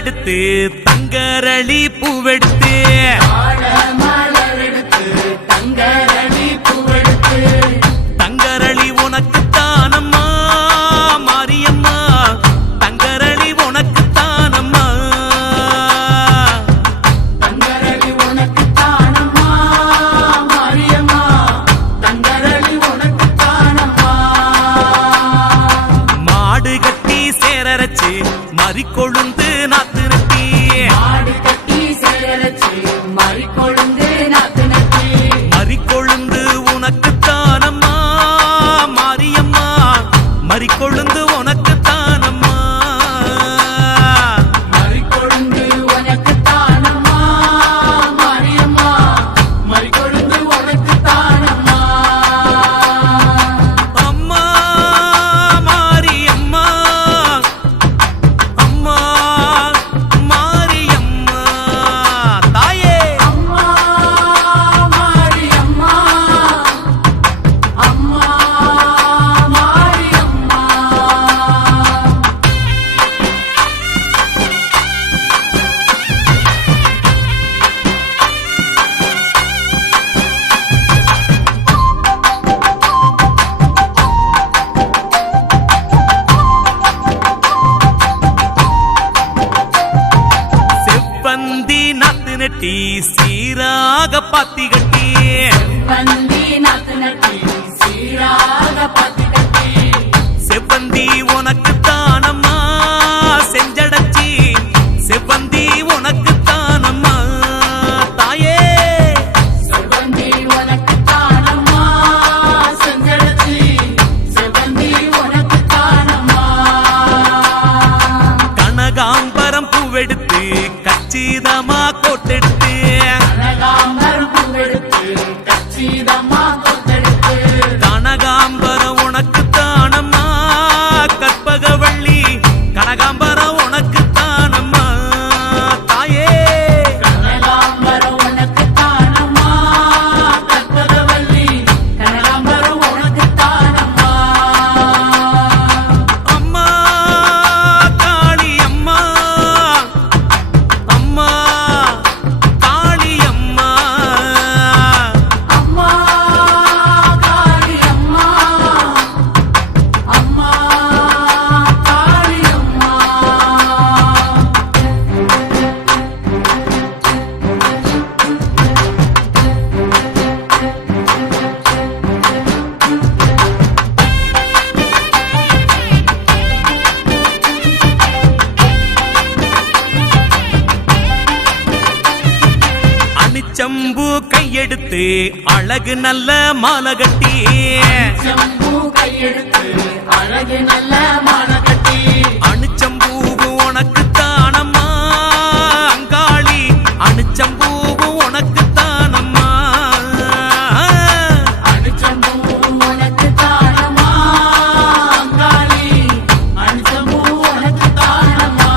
எடுத்து தங்கரளி பூவெடுத்து தங்கரளி உனக்கு தானம்மா மாரியம்மா தங்கரளி உனக்கு தானம்மா தங்கரளி உனக்கு தானம்மா மாரியம்மா தங்கரளி உனக்கு தானம்மா மாடு கட்டி சேரரச்சு மறிக்கொழுந்து நாத்து நட்டி மாடு கட்டி சேரரச்சு மறிக்கொழுந்து நாத்து நட்டி மறிக்கொழுந்து உனக்கு தானம்மா மாரியம்மா மறிக்கொழுந்து உனக்கு தானம்மா மறிக்கொழுந்து உனக்கு தானம்மா மாரியம்மா மறிக்கொழுந்து உனக்கு தானம்மா அம்மா மாரியம்மா அம்மா மாரியம்மா தாயே அம்மா மாரியம்மா அம்மா மாரியம்மா செவ்வந்தி நாத்து நட்டி சீராக பாத்தி கட்டி வந்தி நாத்து நட்டி சீராக பாத்தி கட்டி செவ்வந்தி உனக்கு தானம்மா செஞ்சடச்சி செவ்வந்தி உனக்கு தானம்மா தாயே செவ்வந்தி உனக்கு தானம்மா செஞ்சடச்சி செவ்வந்தி உனக்கு தானம்மா கனகாம்பரம் பூவெடுத்து கச்சிதமா கோட்டெடுத்து கனகாம்பரம் பூவெடுத்து கச்சிதம்மா கொத்தெடுத்து கனகாம்பரம் உனக்கு தானம்மா கற்பகவள்ளி கனகாம்பரம் உனக்கு தானம்மா தாயே கனகாம்பரம் உனக்கு தானம்மா கற்பகவள்ளி கனகாம்பரம் உனக்கு தானம்மா அம்மா காளி அம்மா அம்மா காளி அம்மா அம்மா காளி அம்மா அம்மா காளி அம்மா அணிச்சம்பு கையெடுத்து அழகு நல்ல மாலை கட்டி செம்பூ கையெடுத்து அழகு நல்ல மாலை கட்டி அணிச்சம்பூவு உனக்கு தானம்மா அங்காளி அணிச்சம்பூவு உனக்கு தானம்மா அணிச்சம்பூ உனக்கு தானம்மா அங்காளி அணிச்சம்பூ உனக்கு தானம்மா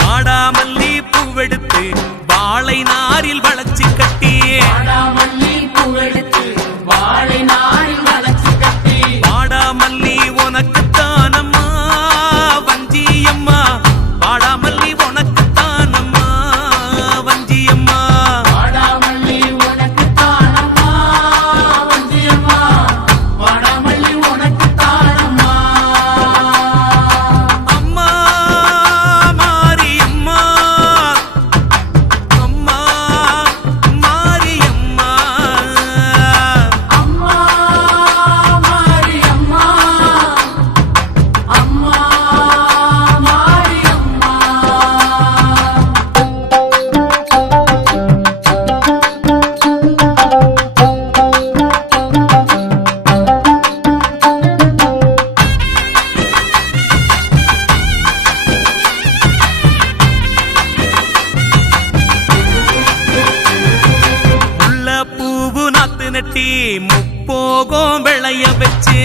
பாடாமல்லி பூவெடுத்து வாழை நாரில் வளைச்சி கட்டி வாடாமல்லி பூவெடுத்து வாழை நாரில் வளைச்சு கட்டி வாடாமல்லி உனக்கு தானம்மா வஞ்சியம்மா வாடாமல்லி உனக்கு தானம்மா வஞ்சியம்மா வாடாமல்லி உனக்கு தானம்மா வஞ்சியம்மா வாடாமல்லி உனக்கு தானம்மா அம்மா மாரியம்மா அம்மா மாரியம்மா அம்மா மாரியம்மா அம்மா மாரியம்மா முல்லை பூவு நாத்து நட்டி முப்போகம் விளைய வச்சு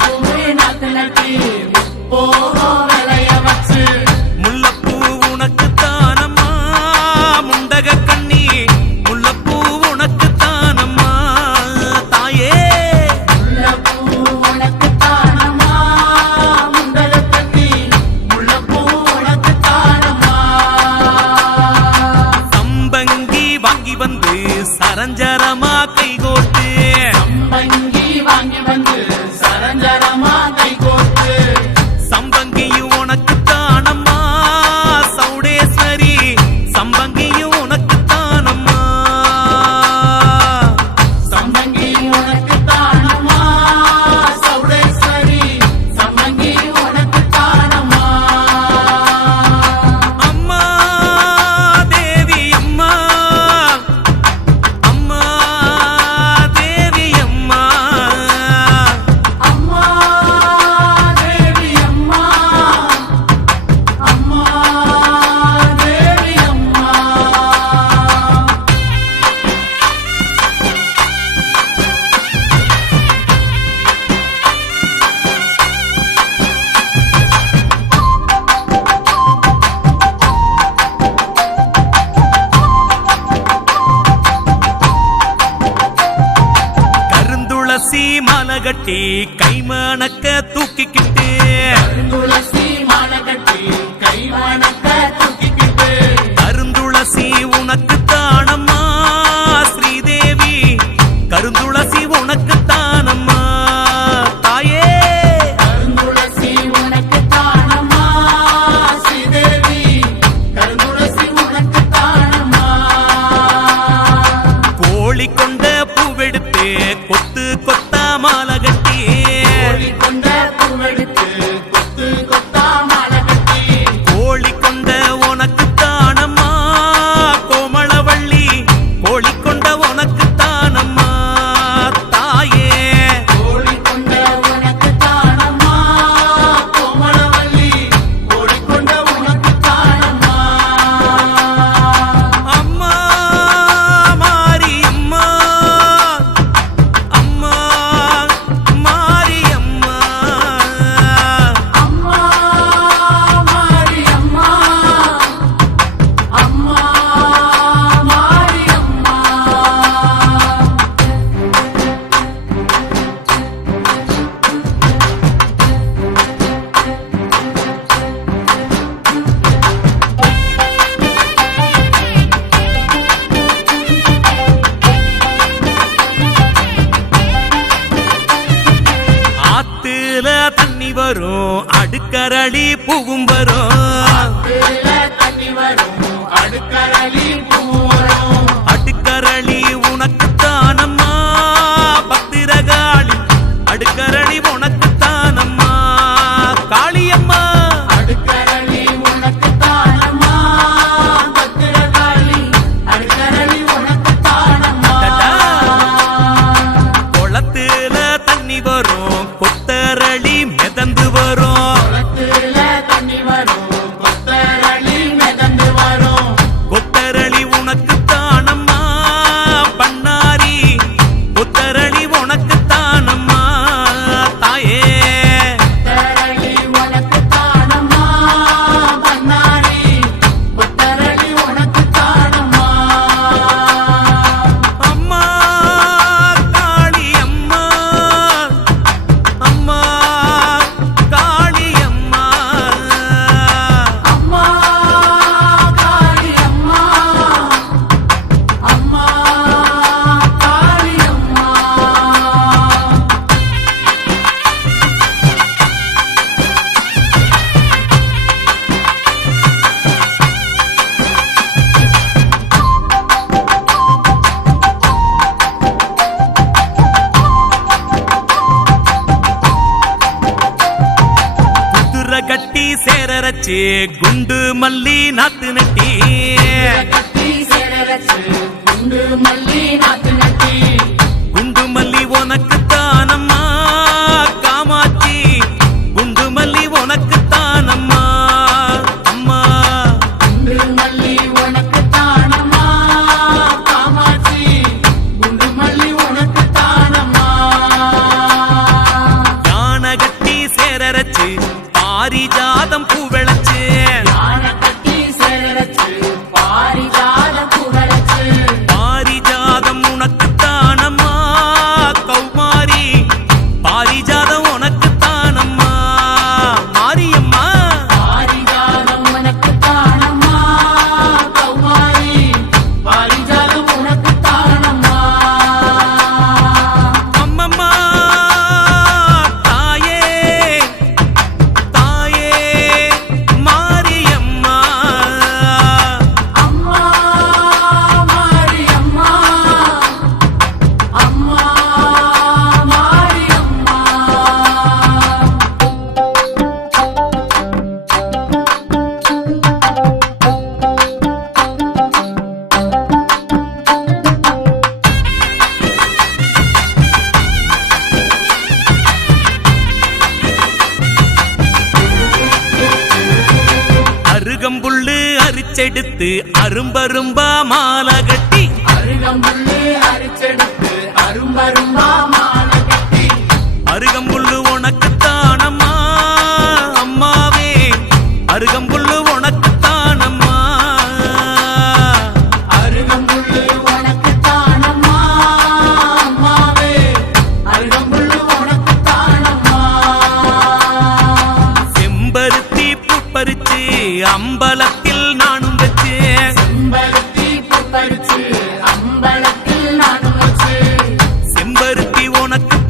பூவே நாத்து நட்டி போகும் விளைய வச்சு முல்லைப்பூ உனக்கு தானம்மா முண்டக கண்ணி முல்லைப்பூ உனக்கு தானம்மா தாயே முல்லைப்பூ உனக்கு தானம்மா முண்டக கட்டி முல்லைப்பூ உனக்கு கருந்துளசி மாலை கட்டி கைமணக்க தூக்கிக்கிட்டு கருந்துளசி மாலை கட்டி கைமணக்க தூக்கிக்கிட்டு கருந்துளசி உனக்கு தானம்மா ஸ்ரீதேவி கருந்துளசி உனக்கு தானம்மா தாயே கருந்துளசி உனக்கு தானம்மா ஸ்ரீதேவி கருந்துளசி உனக்கு தானம்மா கோழி கொண்ட பூவெடுத்து கொத்து கொத்தா மாலை கட்டி கோழி கொண்ட பூவெடுத்து கொத்து கொத்தா மாலை கட்டி கோழி கொண்ட உனக்கு தானம்மா கோமளவள்ளி கோழி கொண்ட உனக்கு தானம்மா தாயே கோழி கொண்ட உனக்கு தானம்மா கோமளவள்ளி கோழி கொண்ட உனக்கு தானம்மா அம்மா மாரியம்மா அம்மா மாரியம்மா அம்மா மாரியம்மா அம்மா மாரியம்மா ஆத்துல தண்ணி வரும் அடுக்கரளி பூவும் வரும் கீழ தண்ணி வரும் அடுக்கரளி பூவரும் அடுக்கரளி உனக்கு தானம்மா பத்திரகாளி அடுக்கரளி உனக்கு தானம்மா காளியம்மா அடுக்கரளி உனக்கு தானம்மா பத்திரகாளி அடுக்கரளி உனக்கு தானம்மா குளத்துல தண்ணி வரும் கொத்தரளி மிதந்து வரும் குளத்துல தண்ணி வரும் கொத்தரளி மிதந்து வரும் கொத்தரளி உனக்கு தானம்மா பண்ணாரி கொத்தரளி உனக்கு தானம்மா தாயே கொத்தரளி உனக்கு தானம்மா பண்ணாரி கொத்தரளி உனக்கு தானம்மா அம்மா காளி அம்மா அம்மா காளி அம்மா அம்மா காளி அம்மா அம்மா காளி அம்மா குதிரை கட்டி சேரரச்சு குண்டு மல்லி நாத்து நட்டி கட்டி சேரரச்சு குண்டு மல்லி நாத்து நட்டி குண்டு மல்லி உனக்கு தானம்மா காமாட்சி குண்டு மல்லி உனக்கு தானம்மா அம்மா குண்டு மல்லி உனக்கு தானம்மா காமாட்சி குண்டு மல்லி உனக்கு தானம்மா யானை கட்டி சேரரச்சு பாரிஜாதம் பூ விளைச்சு யானை கட்டி சேரரச்சு பாரிஜாத புகழச்சு பாரிஜாதம் உனக்கு தானம்மா கௌமாரி பாரிஜாதம் உனக்கு தானம்மா மாரியம்மா பாரிஜாதம் உனக்கு தானம்மா கௌமாரி பாரிஜாதம் உனக்கு தானம்மா அம்மம்மா தாயே தாயே மாரியம்மா அம்மா மாரியம்மா அம்மா மாரியம்மா அருகம்புல்லு அரிச்செடுத்து அரும்பரும்பா மாலை கட்டி அருகம்புல்லு அரிச்செடுத்து அரும்பரும்பா மாலை கட்டி அருகம்புல்லு உனக்கு தானம்மா அம்மாவே அருகம்புல்லு உனக்கு தானம்மா அருகம்புல்லு உனக்கு தானம்மா அம்மாவே அருகம்புல்லு உனக்கு